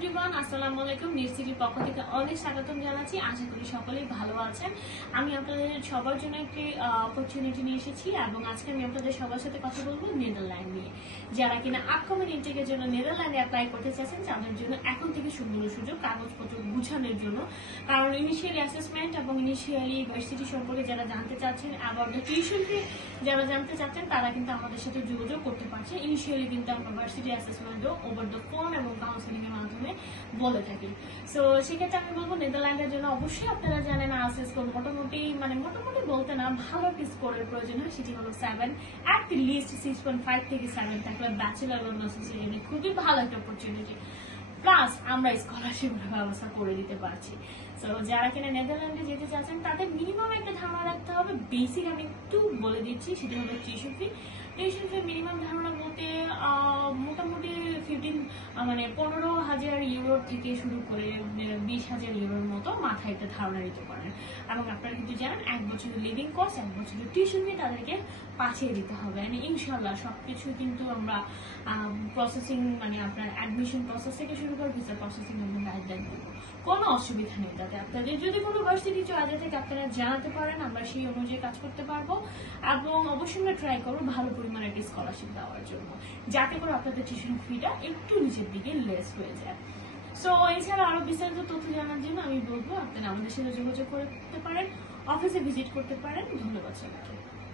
Everyone, আসসালামু আলাইকুম। News সিটির পক্ষ থেকে অনেক স্বাগতম জানাচ্ছি। আশা করি সকলেই ভালো আছেন। আমি আপনাদের সবার জন্য একটি অপরচুনিটি নিয়ে এসেছি এবং আজকে আমি আপনাদের সবার সাথে কথা বলবো নেদারল্যান্ড নিয়ে। যারা কিনা আপকামিং ইনটেকের জন্য নেদারল্যান্ডে অ্যাপ্লাই করতে চাচ্ছেন তাদের জন্য এখন থেকে সুন্দর সুযোগ কাগজপত্র গুছানোর জন্য। কারণ ইনিশিয়ালি অ্যাসেসমেন্ট এবং ইনিশিয়ালি ইউনিভার্সিটি সম্পর্কে যারা জানতে চাচ্ছেন আবার টিউশন ফি যারা জানতে চাচ্ছেন তারা কিন্তু আমাদের সাথে যোগাযোগ করতে পারছে। ইনিশিয়ালি কিন্তু আমরা ভার্সিটি অ্যাসেসমেন্টও ওভার দ্য ফোন এবং কাউন্সিলিং এর মাধ্যমে বলে থাকি। সো সেক্ষেত্রে আমি বলবো নেদারল্যান্ডের জন্য অবশ্যই আপনারা জানেন আরসিএস স্কোর মোটামুটি বলতে না ভালো একটি স্কোরের প্রয়োজন হয়, সেটি হলো 7 অ্যাট লিস্ট 6.5 থেকে 7 থাকলে ব্যাচেলর অফ নার্সিং খুবই ভালো একটা অপরচুনিটি। প্লাস আমরা স্কলারশিপের ব্যবস্থা করে দিতে পারছি। সো যারা কিনা নেদারল্যান্ডে যেতে চাচ্ছেন তাদের মিনিমাম একটা ধারণা রাখতে হবে। বেসিক আমি একটু বলে দিচ্ছি, সেটা হলো tuition fee. Tuition fee minimum ধারণা বলতে মোটামুটি 15,000 ইউরো থেকে শুরু করে 20,000 ইউরোর মতো মাথায় একটা ধারণা দিতে পারেন। এবং আপনারা কিন্তু জানেন 1 বছরের লিভিং কস্ট, 1 বছরের টিউশন ফি তাদেরকে পাঠিয়ে দিতে হবে। ইনশাল্লাহ সবকিছু কিন্তু আমরা প্রসেসিং আপনার অ্যাডমিশন প্রসেস থেকে শুরু করে ভিসা প্রসেসিং এবং গাইডলাইন করবো, কোনো অসুবিধা নেই তাতে। আপনাদের যদি কোনো ভার্সিটি আগে থেকে আপনারা জানাতে পারেন, আমরা সেই অনুযায়ী কাজ করতে পারবো এবং অবশ্যই আমরা ট্রাই করবো ভালো পরিমাণে একটা স্কলারশিপ দেওয়ার জন্য, যাতে করে আপনাদের টিউশন ফিটা একটু নিচের দিকে লেস হয়ে যায়। সো এছাড়া আরো বিস্তারিত তথ্য জানার জন্য আমি বলবো আপনারা আমাদের সাথে যোগাযোগ করতে পারেন, অফিসে ভিজিট করতে পারেন। ধন্যবাদ সবাইকে।